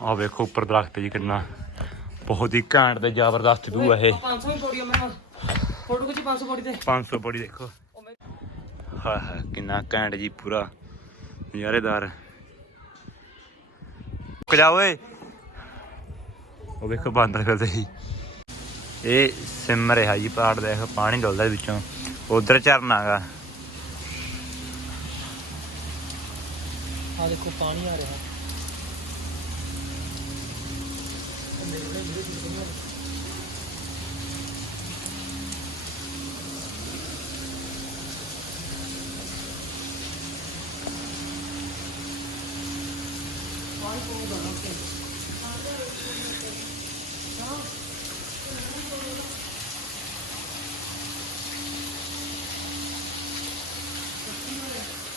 ਆ ਵੇਖੋ ਉੱਪਰ ਦਰਖਤ ਜੀ ਕਿੰਨਾ ਬਹੁਤ ਹੀ ਘੈਂਟ ਤੇ ਜ਼ਬਰਦਸਤ ਹੈ ਇਹ। 500 ਵੀ ਪੌੜੀ ਆ ਮੈਂ ਫੋਟੋ ਖਿੱਚੀ 500 ਪੌੜੀ ਤੇ। 500 ਬੜੀ ਦੇਖੋ। ਹਾਂ ਹਾਂ ਕਿੰਨਾ ਘੈਂਟ ਜੀ ਪੂਰਾ ਨਜ਼ਾਰੇਦਾਰ। ਰੁਕ ਜਾ ਓਏ। ਉਹ ਵੇਖੋ ਬਾਂਦਰ ਫਿਰਦੇ ਸੀ ਇਹ ਸਿਮ ਰਿਹਾ ਜੀ ਪਹਾੜ ਦੇਖ ਪਾਣੀ ਡੁੱਲਦਾ ਵਿੱਚੋਂ। ਉਧਰ ਝਰਨਾ ਗਾ। ਆ ਦੇਖੋ ਪਾਣੀ ਆ ਰਿਹਾ।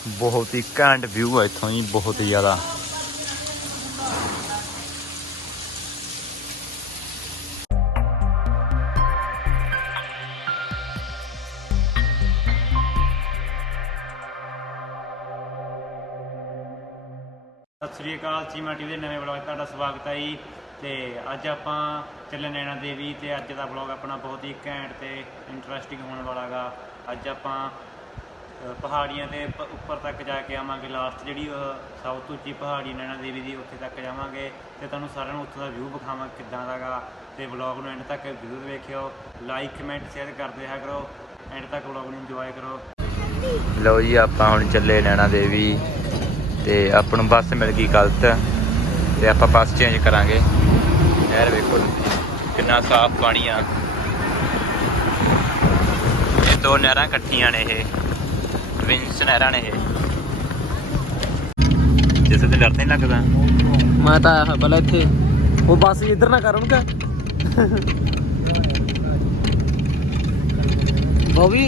ਬਹੁਤ ਹੀ ਘੈਂਟ ਵਿਊ ਹੈ ਇੱਥੋਂ ਹੀ ਬਹੁਤ ਹੀ ਜ਼ਿਆਦਾ ਸ੍ਰੀ ਅਕਾਲ ਚੀਮਾ ਟੀਵੀ ਦੇ ਨਵੇਂ ਵਲੌਗ 'ਚ ਤੁਹਾਡਾ ਸਵਾਗਤ ਹੈ ਜੀ। ਤੇ ਅੱਜ ਆਪਾਂ ਚੱਲੇ ਨੈਣਾ ਦੇਵੀ ਤੇ ਅੱਜ ਦਾ ਵਲੌਗ ਆਪਣਾ ਬਹੁਤ ਹੀ ਘੈਂਟ ਤੇ ਇੰਟਰਸਟਿੰਗ ਹੋਣ ਵਾਲਾਗਾ ਅੱਜ ਆਪਾਂ ਪਹਾੜੀਆਂ ਦੇ ਉੱਪਰ ਤੱਕ ਜਾ ਕੇ ਆਵਾਂਗੇ। ਲਾਸਟ ਜਿਹੜੀ ਸਭ ਤੋਂ ਉੱਚੀ ਪਹਾੜੀ ਨੈਣਾ ਦੇਵੀ ਦੀ, ਉੱਥੇ ਤੱਕ ਜਾਵਾਂਗੇ। ਤੇ ਤੁਹਾਨੂੰ ਸਾਰਿਆਂ ਨੂੰ ਉੱਥੋਂ ਦਾ ਵਿਊ ਵਿਖਾਵਾਂ ਕਿੱਦਾਂ ਦਾਗਾ ਤੇ ਵਲੌਗ ਨੂੰ ਐਂਡ ਤੱਕ ਜ਼ਰੂਰ ਵੇਖਿਓ। ਲਾਈਕ ਕਮੈਂਟ ਸ਼ੇਅਰ ਕਰਦੇ ਹਾਂ ਕਰੋ। ਐਂਡ ਤੱਕ ਵਲੌਗ ਨੂੰ ਇੰਜੋਏ ਕਰੋ। ਲਓ ਜੀ, ਆਪਾਂ ਹੁਣ ਚੱਲੇ ਨੈਣਾ ਦੇਵੀ। ਤੇ ਆਪਾਂ ਨੂੰ ਬੱਸ ਮਿਲ ਗਈ ਗਲਤ ਤੇ ਆਪਾਂ ਬੱਸ ਚੇਂਜ ਕਰਾਂਗੇ। ਯਾਰ ਵੇਖੋ ਕਿੰਨਾ ਸਾਫ਼ ਪਾਣੀ ਆ। ਇਹ ਦੋ ਨਹਿਰਾਂ ਇਕੱਠੀਆਂ ਨੇ ਇਹ। ਵਿੰਸ ਨਹਿਰਾਂ ਨੇ ਇਹ। ਜਿਸ ਤੇ ਡਰ ਨਹੀਂ ਲੱਗਦਾ। ਮੈਂ ਤਾਂ ਆਇਆ ਪਹਿਲਾਂ ਇੱਥੇ। ਉਹ ਬੱਸ ਇੱਧਰ ਨਾ ਕਰ ਉਹਨੂੰ ਕਹ। ਬੋਵੀ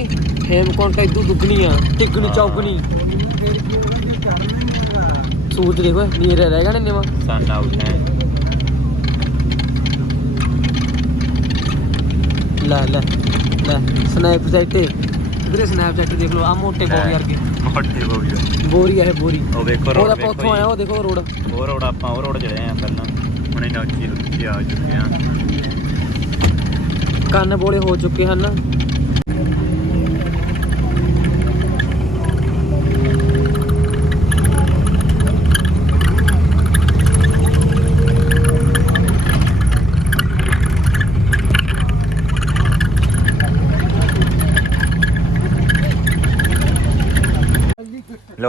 ਹੇਮਕੋਟ ਇਦੂ ਦੁੱਗਣੀ ਆ ਟਿਕਣੀ ਚੌਗਣੀ। ਸੂਰਜ ਦੇਖੋ ਨੀਰੇ ਰਹਿ ਗਏ ਨੇ ਨਿਵਾ ਸਨ ਆਊਟ ਹੈ ਲੈ ਲੈ ਲੈ ਸਨੈਪਚੈਟ ਤੇ। ਇਧਰੇ ਸਨੈਪਚੈਟ ਦੇਖ ਲਓ ਆ ਮੋਟੇ ਬੋਰੀ ਵਰਗੇ। ਮੋਟੀ ਹੋ ਗਈ ਬੋਰੀ ਆ ਇਹ ਬੋਰੀ। ਉਹ ਵੇਖੋ ਉਹਦਾ road ਉੱਥੋਂ ਆਇਆ ਉਹ ਦੇਖੋ ਰੋਡ। ਉਹ ਰੋਡ ਆਪਾਂ ਉਹ ਰੋਡ ਚੜੇ ਆ ਪਹਿਲਾਂ ਹੁਣੇ ਨੌਚੀ ਰੁੱਚੀ ਆ ਚੁੱਕੇ ਆ। ਕੰਨ ਬੋਲੇ ਹੋ ਚੁੱਕੇ ਹਨ।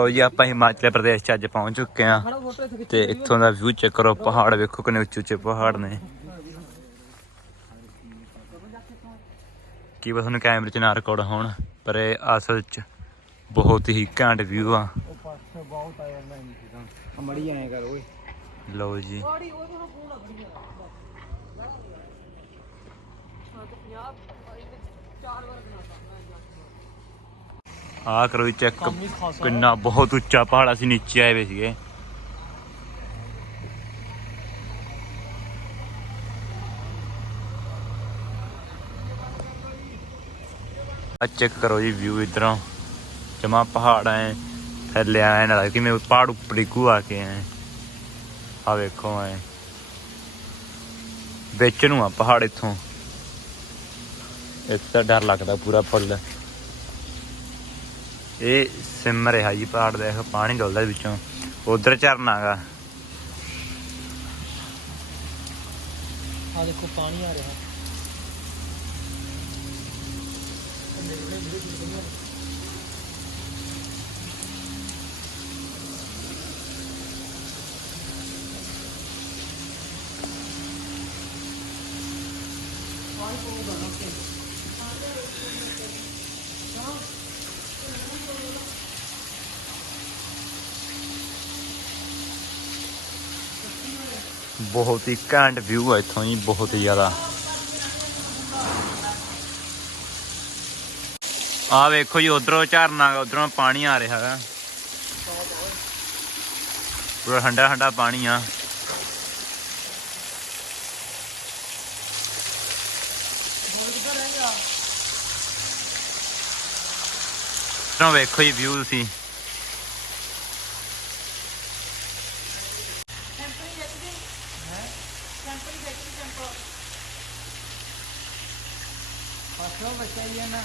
ਲੋ ਜੀ, ਆਪਾਂ ਹਿਮਾਚਲ ਪ੍ਰਦੇਸ਼ ਚ ਅੱਜ ਪਹੁੰਚ ਚੁੱਕੇ ਆ ਤੇ ਇੱਥੋਂ ਦਾ ਵਿਊ ਚੈੱਕ ਕਰੋ, ਪਹਾੜ ਵੇਖੋ ਕਿੰਨੇ ਉੱਚੇ ਉੱਚੇ ਪਹਾੜ ਨੇ। ਕੀ ਬਸ ਤੁਹਾਨੂੰ ਕੈਮਰੇ 'ਚ ਨਾ ਰਿਕਾਰਡ ਹੋਣ, ਪਰ ਇਹ ਅਸਲ 'ਚ ਬਹੁਤ ਹੀ ਘੈਂਟ ਵਿਊ ਆ। ਮੜੀ ਆਏ ਕਰ ਓਏ ਲਓ ਜੀ। ਚਾਰ ਵਾਰ ਬਣਾਤਾ। ਆਹ ਕਰੋ ਚੈੱਕ ਕਿੰਨਾ ਬਹੁਤ ਉੱਚਾ ਪਹਾੜ ਅਸੀਂ ਨੀਚੇ ਆਏ ਵੇ ਸੀਗੇ। ਆ ਚੈੱਕ ਕਰੋ ਜੀ ਵਿਊ ਇਧਰੋਂ। ਜਮਾ ਪਹਾੜ ਐ, ਥੱਲੇ ਆਏ ਨਾ ਕਿ ਮੈਂ ਪਹਾੜ ਉੱਪਰ ਹੀ ਆ ਕੇ ਆਏ ਆ ਵੇਖੋ ਐ। ਵਿੱਚ ਨੂੰ ਆ ਪਹਾੜ ਇੱਥੋਂ। ਇੱਥੇ ਤਾਂ ਡਰ ਲੱਗਦਾ ਪੂਰਾ ਫੁੱਲ। ਇਹ ਸਿਮ ਰਿਹਾ ਜੀ, ਪਹਾੜ ਦੇਖ, ਪਾਣੀ ਡੁੱਲਦਾ ਵਿੱਚੋਂ। ਉਧਰ ਝਰਨਾ ਗਾ। ਆ ਦੇਖੋ, ਪਾਣੀ ਆ ਰਿਹਾ। ਬਹੁਤ ਹੀ ਘੈਂਟ ਵਿਊ ਹੈ ਇੱਥੋਂ ਹੀ ਬਹੁਤ ਹੀ ਜ਼ਿਆਦਾ। ਆ ਵੇਖੋ ਜੀ, ਉਧਰੋਂ ਝਰਨਾ, ਉਧਰੋਂ ਪਾਣੀ ਆ ਰਿਹਾ ਹੈ। ਪੂਰਾ ਠੰਡਾ ਠੰਡਾ ਪਾਣੀ ਆ। ਤਾਂ ਵੇਖੋ ਜੀ ਵਿਊ ਤੁਸੀਂ ਪਾਸੋਂ ਬੱਚਾ ਹੀ ਹੈ ਨਾ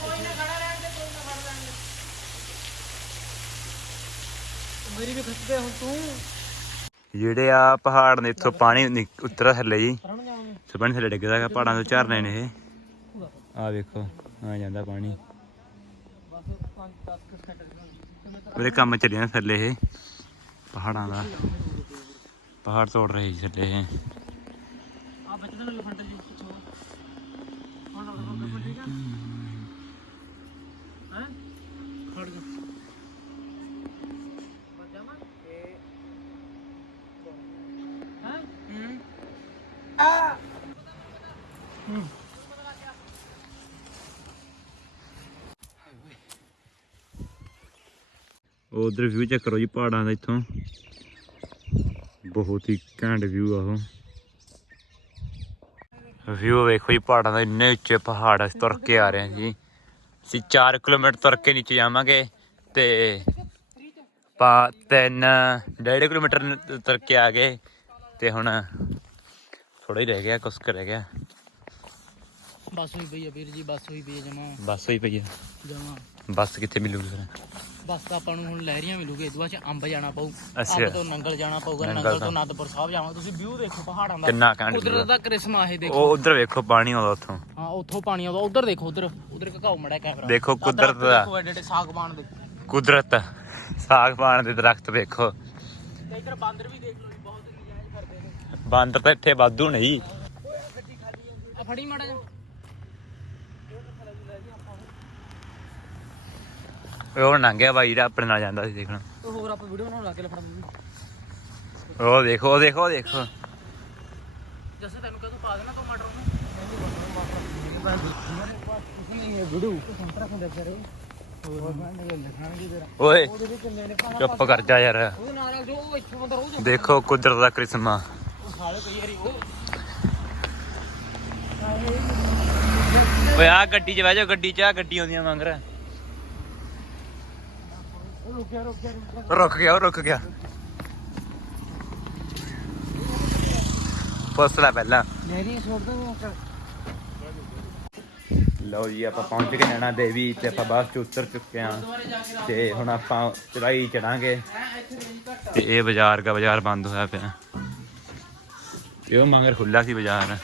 ਕੋਈ ਨਾ ਖੜਾ ਰਹਿਣ ਦੇ ਕੋਈ ਨਾ ਖੜ ਲੈਣ ਮੇਰੀ ਵੀ ਖਿੱਚਦੇ ਹੁਣ ਤੂੰ ਜਿਹੜੇ ਆ ਪਹਾੜ ਨੇ ਇੱਥੋਂ ਪਾਣੀ ਨਿਕ- ਥੱਲੇ ਜੀ। ਤੇ ਪਾਣੀ ਥੱਲੇ ਡਿੱਗਦਾ ਹੈਗਾ ਪਹਾੜਾਂ ਤੋਂ ਝਰਨੇ ਨੇ ਇਹ। ਆ ਵੇਖੋ, ਆ ਜਾਂਦਾ ਪਾਣੀ। ਉਹਦੇ ਕੰਮ ਚੱਲਿਆ ਥੱਲੇ ਇਹ, ਪਹਾੜਾਂ ਦਾ। ਪਹਾੜ ਤੋੜ ਰਹੇ ਸੀ ਥੱਲੇ ਇਹ। ਆ ਬੱਚੇ ਦਾ ਲਫੰਡ ਜੀ ਹੁਣ ਲਫੰਡ ਠੀਕ ਹੈ। ਹੈ ਖੜ ਜਾ ਉਧਰ ਵਿਊ ਚੈੱਕ ਕਰੋ ਜੀ ਪਹਾੜਾਂ ਦਾ ਇੱਥੋਂ। ਬਹੁਤ ਹੀ ਘੈਂਟ ਵਿਊ ਆ ਉਹ। ਵਿਊ ਵੇਖੋ ਜੀ ਪਹਾੜਾਂ ਦਾ ਇੰਨੇ ਉੱਚੇ ਪਹਾੜ ਅਸੀਂ ਤੁਰ ਕੇ ਆ ਰਹੇ ਹਾਂ ਜੀ। ਅਸੀਂ 4 ਕਿਲੋਮੀਟਰ ਤੁਰ ਕੇ ਨੀਚੇ ਜਾਵਾਂਗੇ ਤੇ ਪਾ 3 1.5 ਕਿਲੋਮੀਟਰ ਤੁਰ ਕੇ ਆ ਗਏ ਤੇ ਹੁਣ ਥੋੜਾ ਹੀ ਰਹਿ ਗਿਆ ਕੁਛ ਕੁ ਰਹਿ ਗਿਆ। ਬਸ ਹੋਈ ਪਈ ਆ ਵੀਰ ਜੀ ਬਸ ਹੋਈ ਪਈ ਆ ਜਮਾ। ਬੱਸ ਹੋਈ ਪਈ ਆ। ਜਮਾ। ਬੱਸ ਕਿੱਥੇ ਮਿਲੂਗੀ ਫਿਰ? ਬਸ ਤਾਂ ਆਪਾਂ ਨੂੰ ਹੁਣ ਲਹਿਰੀਆਂ ਮਿਲੂਗੇ ਇਦੋਂ ਬਾਅਦ ਚ ਅੰਬ ਜਾਣਾ ਪਊ। ਅੱਛਾ। ਅੰਬ ਤੋਂ ਨੰਗਲ ਜਾਣਾ ਪਊਗਾ ਨੰਗਲ ਨੰਗਲ ਤੋਂ। ਤੋਂ ਅਨੰਦਪੁਰ ਸਾਹਿਬ ਜਾਵਾਂਗੇ। ਤੁਸੀਂ ਵਿਊ ਦੇਖੋ ਪਹਾੜਾਂ ਦਾ। ਕਿੰਨਾ ਘੈਂਟ ਉਧਰ ਆ। ਦਾ ਕ੍ਰਿਸਮਾ ਇਹ ਦੇਖੋ। ਉਹ ਉਧਰ ਵੇਖੋ ਪਾਣੀ ਆਉਂਦਾ ਉੱਥੋਂ। ਹਾਂ ਉੱਥੋਂ ਪਾਣੀ ਆਉਂਦਾ। ਉਧਰ ਦੇਖੋ ਉਧਰ। ਉਧਰ ਘਕਾਓ ਮੜਾ ਕੈਮਰਾ। ਦੇਖੋ ਆਹ ਕੁਦਰਤ ਦਰਖਤ ਦਾ। ਦੇਖੋ ਐਡੇ ਐਡੇ ਸਾਗਵਾਨ ਦੇ। ਕੁਦਰਤ। ਸਾਗਵਾਨ ਦੇ ਦਰਖਤ ਵੇਖੋ। ਤੇ ਇਧਰ ਬਾਂਦਰ ਵੀ ਦੇਖ ਲਓ ਜੀ ਬਹੁਤ ਨਜਾਇਜ਼ ਕਰਦੇ ਨੇ। ਬਾਂਦਰ ਤਾਂ ਇੱਥੇ ਵਾਧੂ ਨਹੀਂ ਆ ਫੜੀ ਮੜਾ ਜਾ ਉਹ ਨੰਗਿਆ ਬਾਈ ਜਿਹੜਾ ਆਪਣੇ ਨਾਲ ਜਾਂਦਾ ਸੀ ਦੇਖਣ। ਉਹ ਹੋਰ ਆਪਾਂ ਵੀਡੀਓ ਬਣਾਉਣ ਲੱਗੇ ਲਫੜਾ ਦੂੰਗੀ ਉਹ ਦੇਖੋ ਉਹ ਦੇਖੋ ਉਹ ਦੇਖੋ। ਜੱਸੇ ਤੈਨੂੰ ਕਦੋਂ ਪਾ ਦੇਣਾ ਟਮਾਟਰ ਨੂੰ? ਓਏ ਚੁੱਪ ਕਰ ਜਾ ਯਾਰ। ਜੋ ਦੇਖੋ ਕੁਦਰਤ ਦਾ ਕ੍ਰਿਸ਼ਮਾ। ਓਏ ਆ ਗੱਡੀ 'ਚ ਬਹਿ ਜਾਓ ਗੱਡੀ 'ਚ ਆ ਗੱਡੀ ਆਉਂਦੀਆਂ ਮੰਗਰ ਉਹ ਰੁਕ ਗਿਆ ਰੁਕ ਗਿਆ। ਰੁਕ ਗਿਆ ਰੁਕ ਗਿਆ ਉਹ ਰੁਕ ਗਿਆ ਪਹਿਲਾਂ। ਮੇਰੀ ਛੋੜ ਦੋ ਲਓ ਜੀ, ਆਪਾਂ ਪਹੁੰਚ ਗਏ ਨੈਣਾ ਦੇਵੀ ਤੇ ਆਪਾਂ ਬੱਸ 'ਚ ਉਤਰ ਚੁੱਕੇ ਹਾਂ। ਤੇ ਹੁਣ ਆਪਾਂ ਚੜਾਈ ਚੜਾਂਗੇ। ਤੇ ਇਹ ਬਾਜ਼ਾਰ ਦਾ ਬਾਜ਼ਾਰ ਬੰਦ ਹੋਇਆ ਪਿਆ। ਇਹ ਉਹ ਮਗਰ ਖੁੱਲਾ ਸੀ ਬਾਜ਼ਾਰ।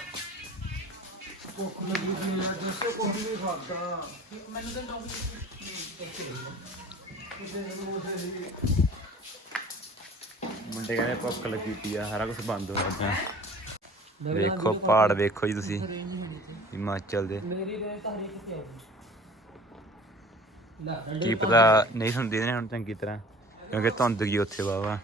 ਮੁੰਡੇ ਕਹਿੰਦੇ ਭੁੱਖ ਲੱਗੀ ਪਈ ਆ ਸਾਰਾ ਕੁਝ ਬੰਦ ਹੋਇਆ ਪਿਆ ਵੇਖੋ ਪਹਾੜ ਵੇਖੋ ਜੀ ਤੁਸੀਂ। ਹਿਮਾਚਲ ਦੇ। ਮੇਰੀ ਰੇਤ ਤਾਂ ਹਰੀ ਕਿੱਥੇ ਆ ਲੈ ਕੀ ਪਤਾ ਨਹੀਂ ਸੁਣਦੀ ਨੇ ਹੁਣ ਚੰਗੀ ਤਰ੍ਹਾਂ ਕਿਉਂਕਿ ਧੁੰਦ ਗਈ ਉੱਥੇ ਵਾਵਾ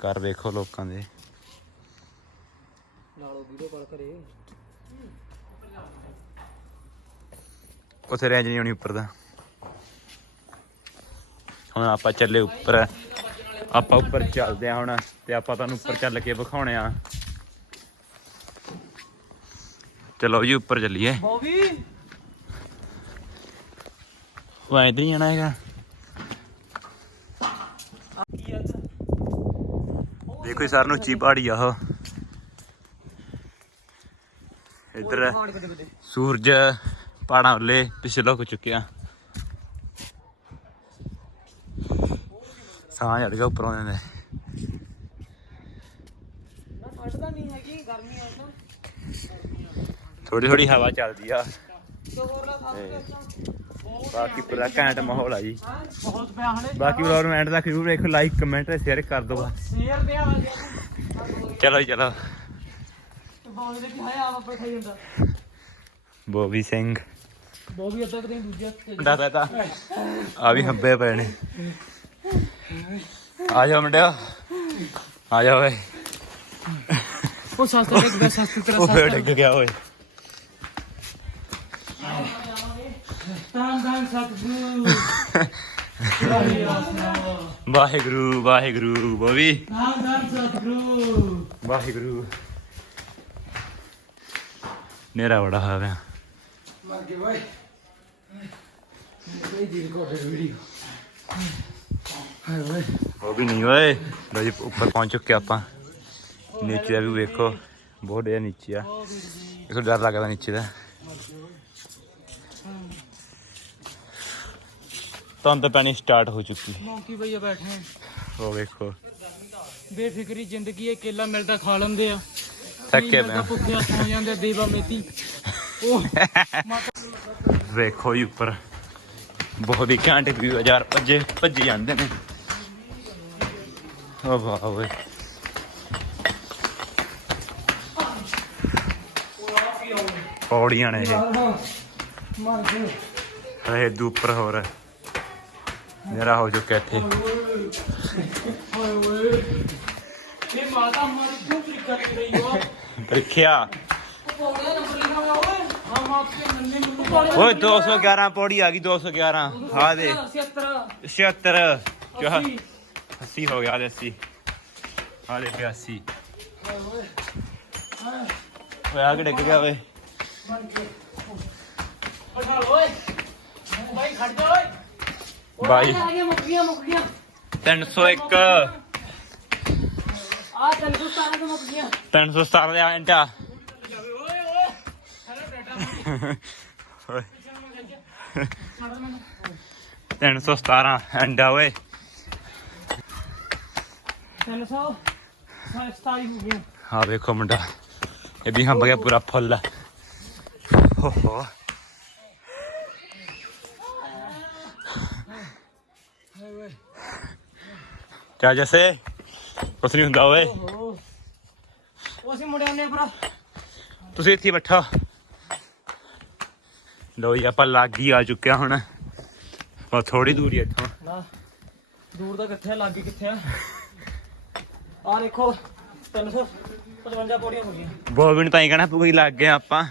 ਘਰ ਵੇਖੋ ਲੋਕਾਂ ਦੇ। ਵੀਡੀਓ ਕਾਲ ਕਰੇ। ਉੱਥੇ ਰੇਂਜ ਨਹੀਂ ਹੋਣੀ ਉੱਪਰ ਦਾ। ਹੁਣ ਆਪਾਂ ਚੱਲੇ ਉੱਪਰ। ਆਪਾਂ ਉੱਪਰ ਚੱਲਦੇ ਆ ਹੁਣ ਤੇ ਆਪਾਂ ਤੁਹਾਨੂੰ ਉੱਪਰ ਚੱਲ ਕੇ ਵਿਖਾਉਣੇ ਆ ਚਲੋ ਜੀ ਉੱਪਰ ਚੱਲੀਏ। ਬੋਬੀ। ਉਹ ਐਂ ਤਾਂ ਨਹੀਂ ਜਾਣਾ ਹੈਗਾ। ਦੇਖੋ ਸਰ ਨੂੰ ਉੱਚੀ ਪਹਾੜੀ ਆ ਉਹ। ਇੱਧਰ ਸੂਰਜ ਪਹਾੜਾਂ ਉੱਲੇ ਪਿੱਛੇ ਲੁਕ ਚੁੱਕਿਆ ਸਾਹ ਚੜ ਗਿਆ ਉੱਪਰੋਂ ਦੇ। ਨਾ ਠੰਡ ਤਾਂ ਨਹੀਂ ਹੈਗੀ ਗਰਮੀ ਆ ਤਾਂ। ਥੋੜੀ ਥੋੜੀ ਹਵਾ ਚੱਲਦੀ ਆ। ਬਾਕੀ ਪੂਰਾ ਘੈਂਟ ਮਾਹੌਲ ਆ ਜੀ। ਬਹੁਤ ਪਿਆ ਹਲੇ। ਬਾਕੀ ਵਲੌਗ ਨੂੰ ਐਂਡ ਤੱਕ ਜ਼ਰੂਰ ਦੇਖੋ ਲਾਈਕ ਕਮੈਂਟ ਸ਼ੇਅਰ ਕਰ ਦਿਓ ਪਿਆ ਚਲੋ ਜੀ ਚਲੋ। ਬੋਬੀ ਦੇ ਕੀ ਹਾਇਆ ਆਪ ਆਪੇ ਖਾਈ ਜਾਂਦਾ ਬੋਬੀ ਸਿੰਘ। ਬੋਬੀ ਅੱਧਾ ਕਦੇ ਦੂਜੇ ਤੇ ਦਾ ਆ ਵੀ ਹੱਬੇ ਪਏ ਨੇ ਆ ਜਾਓ ਮੁੰਡਿਓ। ਆ ਜਾਓ ਓਏ। ਉਹ ਸਸਤਾ ਇੱਕ ਬੈਸ ਸਸਤਾ ਤੇਰਾ ਉਹ ਫੇਰ ਡਿੱਗ ਗਿਆ ਓਏ। ਤਾਂ ਤਾਂ ਸਤਿਗੁਰੂ। ਵਾਹਿਗੁਰੂ ਵਾਹਿਗੁਰੂ ਬੋਬੀ। ਤਾਂ ਤਾਂ ਸਤਿਗੁਰੂ। ਵਾਹਿਗੁਰੂ। ਨੇਰਾ ਬੜਾ ਹੋਇਆ ਪਿਆ। ਮਰ ਗਏ ਓਏ ਇਹ ਦੀ ਰਿਕਾਰਡਡ ਵੀਡੀਓ ਹਾਏ ਓਏ ਉਹ ਵੀ ਨਹੀਂ ਓਏ ਲੋ ਜੀ ਉੱਪਰ ਪਹੁੰਚ ਚੁੱਕੇ ਆਪਾਂ। ਨੀਚੇ ਦਾ ਵੀ ਵੇਖੋ ਬਹੁਤ ਡਿਆ ਨੀਚੇ ਆ। ਦੇਖੋ ਡਰ ਲੱਗਦਾ ਨੀਚੇ ਦਾ। ਤਾਂ ਤਾਂ ਪਾਣੀ ਸਟਾਰਟ ਹੋ ਚੁੱਕੀ। ਮੌਂਕੀ ਭਈਆ ਬੈਠੇ ਹੈ ਉਹ ਵੇਖੋ। ਬੇਫਿਕਰੀ ਜ਼ਿੰਦਗੀ ਹੈ ਕੇਲਾ ਮਿਲਦਾ ਖਾ ਲੈਂਦੇ ਆ। ਥੱਕੇ ਪਏ ਮਿਲਦਾ ਭੁੱਖਿਆ ਸੌ ਜਾਂਦੇ ਦੇਵਾ ਮੇਤੀ। ਉਹ ਵੇਖੋ ਜੀ ਉੱਪਰ। ਬਹੁਤ ਹੀ ਘੈਂਟ ਵਿਊ ਯਾਰ ਭੱਜੇ ਭੱਜੀ ਜਾਂਦੇ ਨੇ। ਓ ਵਾਹ ਓਏ। ਪੌੜੀਆਂ ਨੇ ਇਹ। ਮਰ ਗਏ ਹਏ ਦੂ ਉੱਪਰ ਹੋਰ। ਮੇਰਾ ਹੋ ਚੁੱਕਿਆ ਇੱਥੇ। ਹਾਏ ਓਏ ਇਹ ਮਾਤਾ ਮਾਰੀ ਕਿਉਂ ਕਲਿੱਕ ਕਰ ਰਹੀ ਹੋ ਪ੍ਰੀਖਿਆ ਪੌੜਾ ਨੰਬਰ ਲਿਖਾ ਓਏ 211 ਪੌੜੀ ਆ ਗਈ 211 ਆ ਦੇ। 76 76 ਕਿਆ 80 ਹੋ ਗਿਆ, ਆ ਦੇ 80 ਆ ਦੇ 82 ਓਏ, ਆ ਕਿ ਡਿੱਗ ਗਿਆ ਓਏ? ਬਣ ਕੇ ਬਿਠਾ ਬਾਈ 301 ਆ ਤੈਨੂੰ ਸਾਰਾ ਤੋਂ ਮੁੱਕ ਗਿਆ 317 ਦਾ ਐਂਟਾ ਓਏ ਓਏ। ਹੈਲੋ ਡਾਟਾ ਓਏ ਮਾਰ ਮੈਨੂੰ 317 ਐਂਡਾ ਓਏ 300 ਸਤਾਈ ਹੋ ਗਿਆ ਆ ਵੇਖੋ ਮੁੰਡਾ ਇਹ ਵੀ ਹੰਬ ਗਿਆ ਪੂਰਾ ਫੁੱਲ। ਹੋ ਹੋ ਹਾਏ ਓਏ। ਕਿਆ ਜੈਸੇ? ਕੁਛ ਨਹੀਂ ਹੁੰਦਾ ਓਏ। ਉਹ ਅਸੀਂ ਮੁੰਡਿਆਂ ਨੇ ਭਰਾ। ਤੁਸੀਂ ਇੱਥੇ ਹੀ ਬੈਠੋ। ਲੋ ਜੀ ਆਪਾਂ ਲਾਗੀ ਆ ਚੁੱਕੇ ਹਾਂ ਹੁਣ। ਬਸ ਥੋੜੀ ਦੂਰੀ ਇੱਥੋਂ। ਨਾ ਦੂਰ ਦਾ ਕਿੱਥੇ ਆ ਲਾਗੇ ਕਿੱਥੇ ਆ? ਆ ਦੇਖੋ 355 ਪੌੜੀਆਂ ਹੋ ਗਈਆਂ। ਬੋਬੀ ਨੂੰ ਤਾਂ ਹੀ ਕਹਿਣਾ ਪੂਰੀ ਲੱਗ ਗਏ ਆਪਾਂ।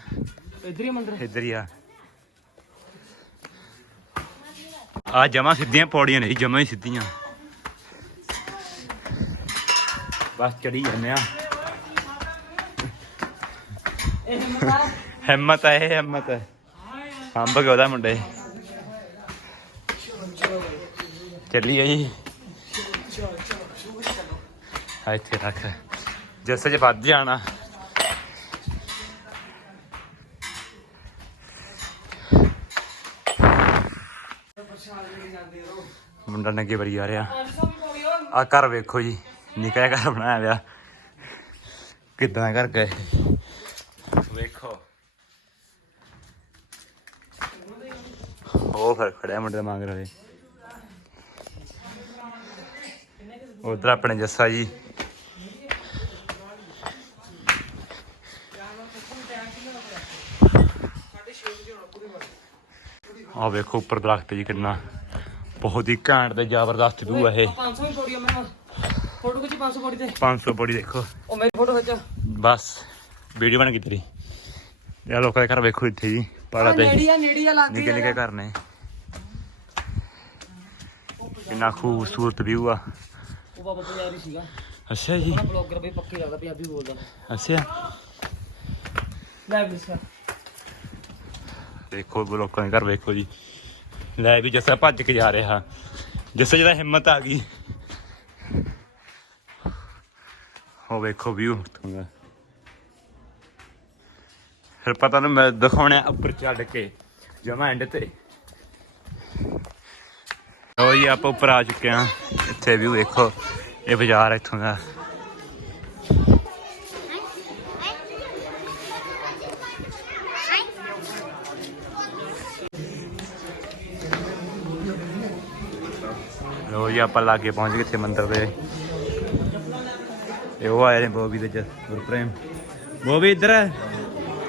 ਇੱਧਰ ਹੀ ਆ ਮੰਦਰ। ਇੱਧਰ ਹੀ ਆ। ਆ ਜਮਾ ਸਿੱਧੀਆਂ ਪੌੜੀਆਂ ਨਹੀਂ ਜਮਾ ਹੀ ਸਿੱਧੀਆਂ। ਬਸ ਚੜੀ ਜਾਂਦੇ ਆ। ਇਹ ਹਿੰਮਤ ਆ ਹਿੰਮਤ ਹੈ ਇਹ ਹਿੰਮਤ ਹੈ ਹੰਬ ਗਿਆ ਉਹਦਾ ਮੁੰਡੇ। ਚੱਲੀਏ ਜੀ। ਆ ਇੱਥੇ ਰੱਖ। ਜਿਸ ਚ ਵੱਧ ਜਾਣਾ। ਮੁੰਡਾ ਨੰਗੇ ਵਰੀ ਆ ਰਿਹਾ। ਆ ਘਰ ਵੇਖੋ ਜੀ। ਨਿੱਕਾ ਜਿਹਾ ਘਰ ਬਣਾਇਆ ਹੋਇਆ ਕਿੱਦਾਂ ਘਰ ਗਏ? ਵੇਖੋ। ਉਹ ਫਿਰ ਖੜਿਆ ਮੁੰਡੇ ਦਾ ਮੰਗ ਰਹੇ ਉਧਰ ਆਪਣੇ ਜੱਸਾ ਜੀ। ਆ ਵੇਖੋ ਉੱਪਰ ਦਰਖਤ ਜੀ ਕਿੰਨਾ। ਬਹੁਤ ਹੀ ਘੈਂਟ ਤੇ ਜ਼ਬਰਦਸਤ ਵਿਊ ਹੈ ਇਹ। 500 ਵੀ ਪੌੜੀਆਂ ਮੇਰੇ ਨਾਲ ਫੋਟੋ ਖਿੱਚੀ 500 ਪੌੜੀ ਤੇ। 500 ਬੋੜੀ ਦੇਖੋ। ਉਹ ਮੇਰੀ ਫੋਟੋ ਖਿੱਚ। ਬਸ ਵੀਡੀਓ ਬਣ ਗਈ ਤੇਰੀ। ਇਹ ਲੋਕਾਂ ਦੇ ਘਰ ਵੇਖੋ ਇੱਥੇ ਜੀ ਪਾੜਾ ਤੇ। ਨੇੜੀ ਆ ਨੇੜੀ ਆ ਲੱਗ ਨਿੱਕੇ ਨਿੱਕੇ ਘਰ ਨੇ। ਕਿੰਨਾ ਖੂਬਸੂਰਤ ਵਿਊ ਆ। ਉਹ ਬਾਬਾ ਪੰਜਾਬੀ ਸੀਗਾ। ਅੱਛਾ ਜੀ। ਉਹਨਾਂ ਬਲੌਗਰ ਬਈ ਪੱਕੇ ਲੱਗਦਾ ਪੰਜਾਬੀ ਬੋਲਦਾ। ਅੱਛਾ। ਲੈ ਵੀ ਸਰ ਦੇਖੋ ਲੋਕਾਂ ਦੇ ਘਰ ਵੇਖੋ ਜੀ। ਲੈ ਵੀ ਜੱਸਾ ਭੱਜ ਕੇ ਜਾ ਰਿਹਾ। ਜੱਸੇ ਜਿਹਦਾ ਹਿੰਮਤ ਆ ਗਈ। ਉਹ ਵੇਖੋ ਵਿਊ ਦਾ ਫਿਰ ਪਤਾ ਨੂੰ ਮੈਂ ਦਿਖਾਉਣਾ ਉੱਪਰ ਚੜ ਕੇ, ਜਮਾ ਐਂਡ ਤੇ। ਉਹ ਜੀ, ਆਪਾਂ ਉੱਪਰ ਆ ਚੁੱਕੇ ਹਾਂ। ਇੱਥੇ ਵਿਊ ਵੇਖੋ, ਇਹ ਬਾਜ਼ਾਰ ਇੱਥੋਂ ਦਾ। ਲੋ ਜੀ, ਆਪਾਂ ਲਾਗੇ ਪਹੁੰਚ ਗਏ ਇੱਥੇ ਮੰਦਿਰ ਦੇ। ਉਹ ਆਏ ਨੇ ਬੋਬੀ ਦੇ ਜਸ ਗੁਰਪ੍ਰੇਮ। ਬੋਬੀ ਇੱਧਰ ਆ।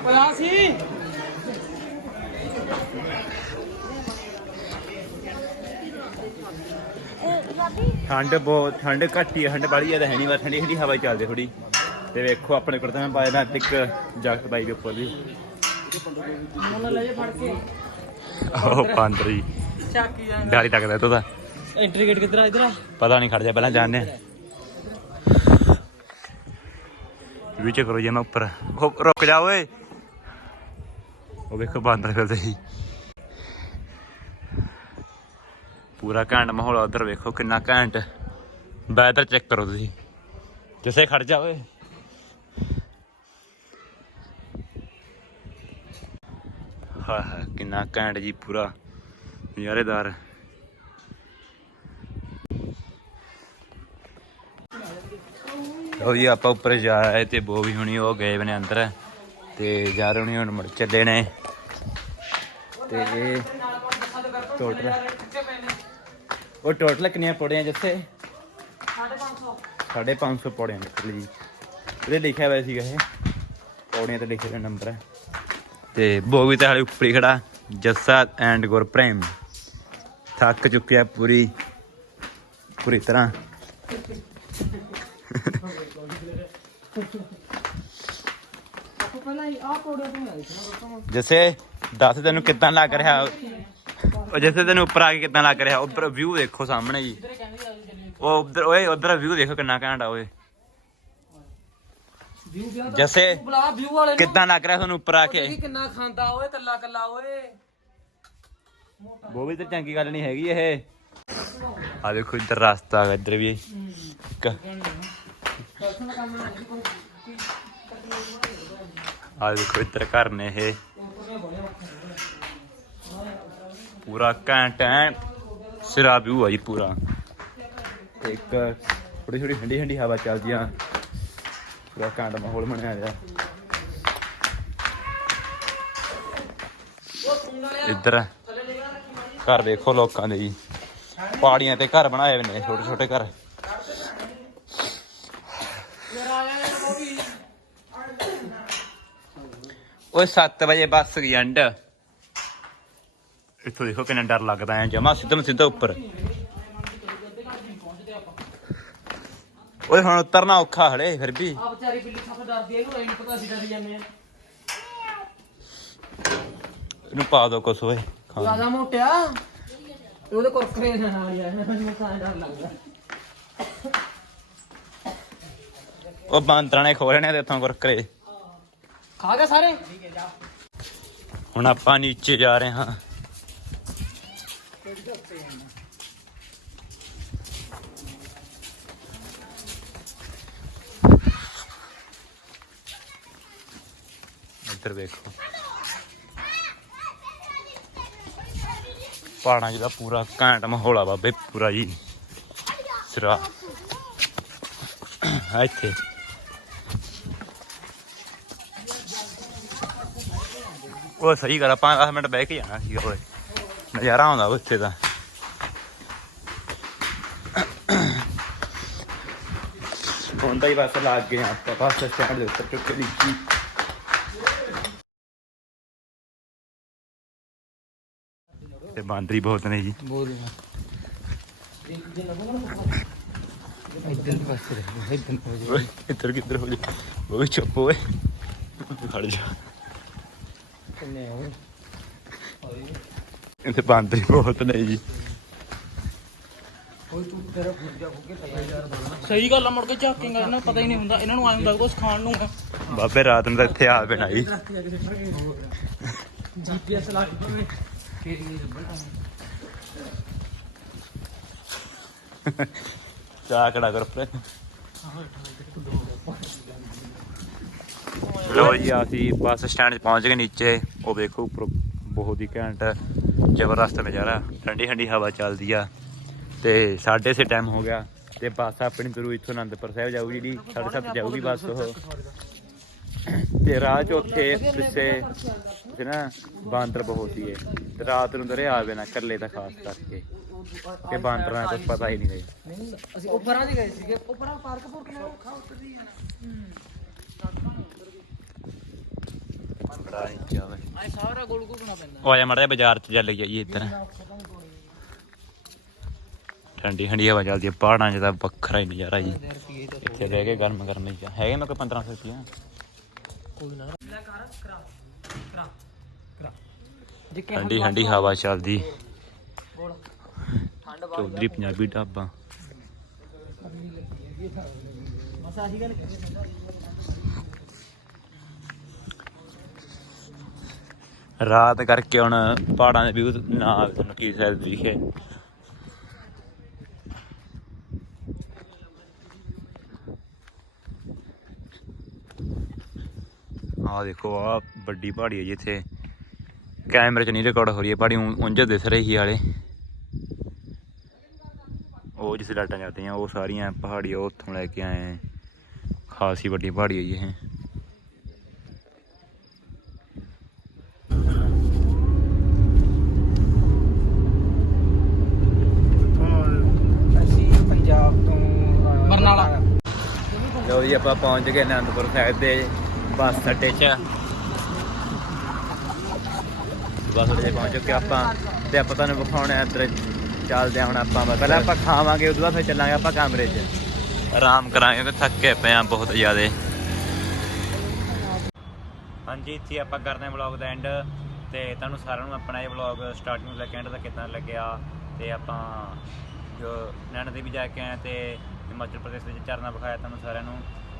ਪਲਾ ਸੀ ਠੰਡ ਬਹੁਤ ਠੰਡ ਘੱਟ ਠੰਡ ਬਾੜੀ ਜ਼ਿਆਦਾ ਹੈ ਨਹੀਂ ਪਰ ਠੰਡੀ ਠੰਡੀ ਹਵਾ ਚੱਲਦੀ ਥੋੜੀ ਤੇ ਵੇਖੋ ਆਪਣੇ ਕੋਲ ਤਾਂ ਮੈਂ ਪਾਇਆ ਨਾ ਇੱਕ ਜਗਤ ਬਾਈ ਦੇ ਉੱਪਰ ਵੀ ਉਹਨਾਂ ਲੈ ਜੇ ਫੜ ਕੇ ਉਹ ਪਾਂਦਰੀ ਚਾਕੀ ਜਾਂਦਾ ਡਾਰੀ ਤੱਕਦਾ ਤੋ ਤਾਂ। ਐਂਟਰੀ ਗੇਟ ਕਿੱਧਰ ਆ? ਇਧਰ ਪਤਾ ਨਹੀਂ ਖੜ ਜਾ ਪਹਿਲਾਂ ਜਾਣਦੇ ਆ। ਵਿੱਚ ਕਰੋ ਜੇ ਮੈਂ ਉੱਪਰ ਰੁਕ ਜਾ ਓਏ ਉਹ ਵੇਖੋ ਬਾਂਦਰ ਫਿਰਦੇ ਸੀ ਪੂਰਾ ਘੈਂਟ ਮਾਹੌਲ ਆ ਉਧਰ ਵੇਖੋ ਕਿੰਨਾ ਘੈਂਟ ਵੈਦਰ ਚੈੱਕ ਕਰੋ ਤੁਸੀਂ ਜਿਸੇ ਖੜ ਜਾ ਓਏ ਹਾਂ ਹਾਂ ਕਿੰਨਾ ਘੈਂਟ ਜੀ ਪੂਰਾ ਨਜ਼ਾਰੇਦਾਰ ਲਓ ਜੀ, ਆਪਾਂ ਉੱਪਰ ਜਾ ਆਏ ਤੇ ਬੋ ਵੀ ਹੁਣੀ ਉਹ ਗਏ ਬਨੇ ਅੰਦਰ ਤੇ ਜਾ ਹੁਣੀ ਹੁਣ ਮੁੜ ਚੱਲੇ ਨੇ। ਤੇ ਇਹ ਟੋਟਲ ਉਹ ਟੋਟਲ ਕਿੰਨੀਆਂ ਪੌੜੀਆਂ ਜਿੱਥੇ? 550 550 ਪੌੜੀਆਂ ਨਿਕਲ ਜੀ। ਇਹਦੇ ਲਿਖਿਆ ਹੋਇਆ ਸੀਗਾ ਇਹ। ਪੌੜੀਆਂ ਤੇ ਲਿਖਿਆ ਹੋਇਆ ਨੰਬਰ ਹੈ। ਤੇ ਬੋ ਤਾਂ ਹਾਲੇ ਉੱਪਰ ਹੀ ਖੜਾ। ਜੱਸਾ ਐਂਡ ਗੁਰਪ੍ਰੇਮ। ਥੱਕ ਚੁੱਕਿਆ ਪੂਰੀ ਪੂਰੀ ਤਰ੍ਹਾਂ। ਪਹਿਲਾਂ ਆ ਪੌੜੀਆਂ ਤੋਂ ਆਈ ਸੀ ਨਾ ਦੋਸਤੋ ਜੈਸੇ, ਦੱਸ ਤੈਨੂੰ ਕਿੱਦਾਂ ਲੱਗ ਰਿਹਾ? ਉਹ ਜੈਸੇ, ਤੈਨੂੰ ਉੱਪਰ ਆ ਕੇ ਕਿੱਦਾਂ ਲੱਗ ਰਿਹਾ? ਉੱਪਰ ਵਿਊ ਦੇਖੋ ਸਾਹਮਣੇ ਜੀ। ਉਹ ਉਧਰ, ਓਏ, ਉਧਰ ਵਿਊ ਦੇਖੋ ਕਿੰਨਾ ਘੈਂਟ ਆ, ਓਏ। ਵਿਊ ਗਿਆ ਜੈਸੇ ਬੁਲਾ ਵਿਊ ਵਾਲੇ ਨੂੰ ਕਿੱਦਾਂ ਲੱਗ ਰਿਹਾ ਤੁਹਾਨੂੰ ਉੱਪਰ ਆ ਕੇ? ਦੇਖੀ ਕਿੰਨਾ ਖਾਂਦਾ ਓਏ ਕੱਲਾ ਕੱਲਾ ਓਏ ਉਹ ਵੀ ਤੇ ਚੰਗੀ ਗੱਲ ਨਹੀਂ ਹੈਗੀ ਇਹ। ਆ ਦੇਖੋ ਇੱਧਰ ਰਸਤਾ ਹੈਗਾ ਇੱਧਰ ਵੀ ਇੱਕ ਆ ਦੇਖੋ ਇੱਧਰ ਘਰ ਨੇ ਇਹ। ਪੂਰਾ ਘੈਂਟ ਐ। ਸਿਰਾ ਵਿਊ ਆ ਜੀ ਪੂਰਾ। ਇੱਕ ਥੋੜੀ ਥੋੜੀ ਠੰਡੀ ਠੰਡੀ ਹਵਾ ਚੱਲਦੀ ਆ। ਪੂਰਾ ਘੈਂਟ ਮਾਹੌਲ ਬਣਿਆ ਰਿਹਾ ਇੱਧਰ ਘਰ ਵੇਖੋ ਲੋਕਾਂ ਦੇ ਜੀ। ਪਹਾੜੀਆਂ ਤੇ ਘਰ ਬਣਾਏ ਹੋਏ ਨੇ, ਛੋਟੇ ਛੋਟੇ ਘਰ। ਓਏ 7 ਵਜੇ ਬੱਸ ਗਈ ਐਂਡ ਇੱਥੋਂ ਦੇਖੋ ਕਿੰਨਾ ਡਰ ਲੱਗਦਾ ਐ ਜਮਾ ਸਿੱਧਮ ਸਿੱਧਾ ਉੱਪਰ। ਓਏ ਹੁਣ ਉਤਰਨਾ ਔਖਾ ਹਲੇ ਫਿਰ ਵੀ। ਆ ਵਿਚਾਰੀ ਬਿੱਲੀ ਸਭ ਡਰਦੀ ਹੈ ਉਹ ਨਹੀਂ ਪਤਾ ਸੀ ਡਰੀ ਜਾਂਦੇ ਆ। ਇਹਨੂੰ ਪਾ ਦੋ ਕੁਛ ਓਏ ਖਾਣ। ਰਾਜਾ ਮੋਟਿਆ। ਉਹਦੇ ਕੁਰਕਰੇ ਨਾਲ ਆ ਮੈਨੂੰ ਤਾਂ ਡਰ ਲੱਗਦਾ। ਉਹ ਬਾਂਦਰਾਂ ਨੇ ਖੋਲਣੇ ਤੇ ਇੱਥੋਂ ਕੁਰਕਰੇ। ਖਾ ਗਏ ਸਾਰੇ? ਹੁਣ ਆਪਾਂ ਨੀਚੇ ਜਾ ਰਹੇ ਹਾਂ। ਇੱਧਰ ਵੇਖੋ। ਪਹਾੜਾਂ 'ਚ ਦਾ ਪੂਰਾ ਘੈਂਟ ਮਾਹੌਲ ਆ ਬਾਬੇ, ਪੂਰਾ ਜੀ। ਸਿਰਾ। ਇੱਥੇ। ਉਹ ਸਹੀ ਗੱਲ ਆ 5-10 ਮਿੰਟ ਬਹਿ ਕੇ ਜਾਣਾ ਸੀਗਾ ਓਏ। ਨਜ਼ਾਰਾ ਆਉਂਦਾ ਉੱਥੇ ਦਾ। ਹੁਣ ਤਾਂ ਹੀ ਬਸ ਲੱਗ ਗਏ ਆਪਾਂ ਬੱਸ ਸਟੈਂਡ ਦੇ ਉੱਤੇ ਚੁੱਕ ਕੇ ਲਿਖੀ ਤੇ ਬਾਂਦਰੀ ਬਹੁਤ ਨੇ ਜੀ। ਇੱਧਰ ਪਾਸੇ ਰਹਿ ਇੱਧਰ ਕਿੱਧਰ ਹੋ ਜਾ? ਉਹ ਵੀ ਚੁੱਪ ਓਏ ਖੜ ਜਾ। ਕਿੰਨੇ ਹੋ ਇੱਥੇ ਬਾਂਦਰੀ ਬਹੁਤ ਨੇ ਜੀ। ਕੋਈ ਤੂੰ ਤੇਰਾ ਗੁੱਜਾ ਹੋ ਕੇ ਪਿਆ ਯਾਰ ਸਹੀ ਗੱਲ ਆ ਮੁੜ ਕੇ ਝਾਕਿੰਗ ਇਹਨਾਂ ਨੂੰ ਪਤਾ ਹੀ ਨਹੀਂ ਹੁੰਦਾ। ਇਹਨਾਂ ਨੂੰ ਆਏ ਹੁੰਦਾ ਕੁਝ ਖਾਣ ਨੂੰ। ਬਾਬੇ ਰਾਤ ਨੂੰ ਤਾਂ ਇੱਥੇ ਆ ਪੈਣਾ ਜੀ। ਜੀਪੀਐਸ ਲਾ ਕੇ ਭਾਵੇਂ ਫੇਰ ਹੀ। ਚਾਹ ਕੜਾ ਕਰ ਪਰ ਲੋ ਜੀ, ਅਸੀਂ ਬੱਸ ਸਟੈਂਡ 'ਚ ਪਹੁੰਚ ਗਏ ਨੀਚੇ। ਉਹ ਵੇਖੋ ਉੱਪਰ ਬਹੁਤ ਹੀ ਘੈਂਟ ਜ਼ਬਰਦਸਤ ਨਜ਼ਾਰਾ। ਠੰਡੀ ਠੰਡੀ ਹਵਾ ਚੱਲਦੀ ਆ। ਤੇ 6:30 ਟਾਈਮ ਹੋ ਗਿਆ। ਤੇ ਬੱਸ ਆਪਣੀ ਤੁਰੂ ਇੱਥੋਂ ਅਨੰਦਪੁਰ ਸਾਹਿਬ ਜਾਊਗੀ ਜਿਹੜੀ 7:30 ਜਾਊਗੀ ਬੱਸ ਉਹ। ਤੇ ਰਾਹ 'ਚ ਉੱਥੇ ਪਿੱਛੇ ਤੇ ਨਾ ਬਾਂਦਰ ਬਹੁਤ ਸੀਗੇ ਤੇ ਰਾਤ ਨੂੰ ਦਰਿਆ ਆਵੇ ਨਾ ਇਕੱਲੇ ਤਾਂ ਖਾਸ ਕਰਕੇ। ਕਿ ਬਾਂਦਰਾਂ ਦਾ ਕੁਛ ਪਤਾ ਹੀ ਨਹੀਂ ਗਈ ਅਸੀਂ ਉੱਪਰਾਂ ਦੀ ਗਏ ਸੀਗੇ। ਉੱਪਰਾਂ ਪਾਰਕ ਪੁਰਕ ਨੇ ਉਹ ਖਾ ਉੱਤਰਦੀ ਹੈ ਬੜਾ ਇੰਜਾ ਵਾ ਆਏ ਸਾਰਾ ਗੋਲ ਘੁੰਮਣਾ ਪੈਂਦਾ ਉਹ ਆਇਆ ਮੜਿਆ ਬਾਜ਼ਾਰ ਚ ਚੱਲ ਜਾਈਏ ਇੱਧਰ। ਠੰਡੀ ਠੰਡੀ ਹਵਾ ਚੱਲਦੀ ਹੈ ਪਹਾੜਾਂ 'ਚ ਤਾਂ ਵੱਖਰਾ ਹੀ ਨਜ਼ਾਰਾ ਜੀ। ਇੱਥੇ ਰਹਿ ਕੇ ਗਰਮ ਗਰਮ ਹੀ ਹੈਗੇ ਮੇਰੇ ਕੋਲ 1500 ਰੁਪਇਆ ਕੋਈ ਨਾ ਠੰਡੀ ਠੰਡੀ ਹਵਾ ਚੱਲਦੀ। ਚੌਧਰੀ ਪੰਜਾਬੀ ਢਾਬਾ। ਬਸ ਆਹੀ ਗੱਲ ਕਰੀ ਰਾਤ ਕਰਕੇ ਹੁਣ ਪਹਾੜਾਂ ਦੇ ਵਿਊ ਨਾ ਆਵੇ ਤੁਹਾਨੂੰ ਕੀ ਸ਼ਾਇਦ ਦਿਖੇ। ਆ ਦੇਖੋ ਆ ਵੱਡੀ ਪਹਾੜੀ ਹੈ ਇੱਥੇ। ਕੈਮਰੇ 'ਚ ਨਹੀਂ ਰਿਕਾਰਡ ਹੋ ਰਹੀ ਹੈ ਪਹਾੜੀ ਉਂਝ ਦਿਸ ਰਹੀ ਹਾਲੇ। ਉਹ ਜਿਸ ਲਾਟਾਂ ਜਾਂਦੀਆਂ ਉਹ ਸਾਰੀਆਂ ਪਹਾੜੀ ਉੱਥੋਂ ਲੈ ਕੇ ਆਏ ਖਾਸੀ ਵੱਡੀ ਪਹਾੜੀ ਹੈ ਇਹ। ਆਪਾਂ ਪਹੁੰਚ ਗਏ ਅਨੰਦਪੁਰ ਸਾਹਿਬ ਦੇ ਬੱਸ ਅੱਡੇ 'ਚ। ਬੱਸ ਅੱਡੇ ਪਹੁੰਚ ਚੁੱਕੇ ਆਪਾਂ ਤੇ ਆਪਾਂ ਤੁਹਾਨੂੰ ਵਿਖਾਉਣਾ ਹੈ ਇੱਧਰ ਚੱਲਦੇ ਹਾਂ ਹੁਣ ਆਪਾਂ। ਪਹਿਲਾਂ ਆਪਾਂ ਖਾਵਾਂਗੇ, ਉਦੋਂ ਬਾਅਦ ਫਿਰ ਚੱਲਾਂਗੇ ਆਪਾਂ ਕਮਰੇ 'ਚ। ਆਰਾਮ ਕਰਾਂਗੇ ਕਿਉਂਕਿ ਥੱਕੇ ਪਏ ਆ ਬਹੁਤ ਜ਼ਿਆਦੇ। ਹਾਂਜੀ, ਇੱਥੇ ਆਪਾਂ ਕਰਦੇ ਹਾਂ ਵਲੌਗ ਦਾ ਐਂਡ ਤੇ ਤੁਹਾਨੂੰ ਸਾਰਿਆਂ ਨੂੰ ਆਪਣਾ ਇਹ ਵਲੌਗ ਸਟਾਰਟਿੰਗ ਤੋਂ ਲੈ ਕੇ ਐਂਡ ਤੱਕ ਕਿੱਦਾਂ ਲੱਗਿਆ ਤੇ ਆਪਾਂ ਜੋ ਨੈਣਾ ਦੇਵੀ ਜਾ ਕੇ ਆਏ ਤੇ ਹਿਮਾਚਲ ਪ੍ਰਦੇਸ਼ ਵਿੱਚ ਝਰਨਾ ਵਿਖਾਇਆ ਤੁਹਾਨੂੰ ਸਾਰਿਆਂ ਨੂੰ।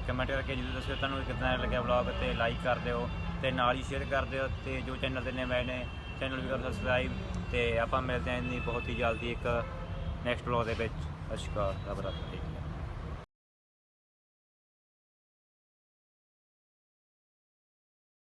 ਕਮੈਂਟ ਕਰਕੇ ਜਰੂਰ ਦੱਸਿਓ। ਤੁਹਾਨੂੰ ਕਿੱਦਾਂ ਲੱਗਿਆ ਵਲੌਗ ਤੇ ਲਾਈਕ ਕਰ ਦਿਓ ਤੇ ਨਾਲ ਹੀ ਸ਼ੇਅਰ ਕਰ ਦਿਓ ਤੇ ਜੋ ਚੈਨਲ ਤੇ ਨਵੇਂ ਨੇ ਚੈਨਲ ਵੀ ਕਰੋ ਸਬਸਕ੍ਰਾਈਬ ਤੇ ਆਪਾਂ ਮਿਲਦੇ ਹਾਂ ਇੰਨੀ ਬਹੁਤ ਹੀ ਜਲਦੀ ਇੱਕ ਨੈਕਸਟ ਵਲੌਗ ਦੇ ਵਿੱਚ। ਸਤਿ ਸ਼੍ਰੀ ਅਕਾਲ, ਰੱਬ ਰਾਖਾ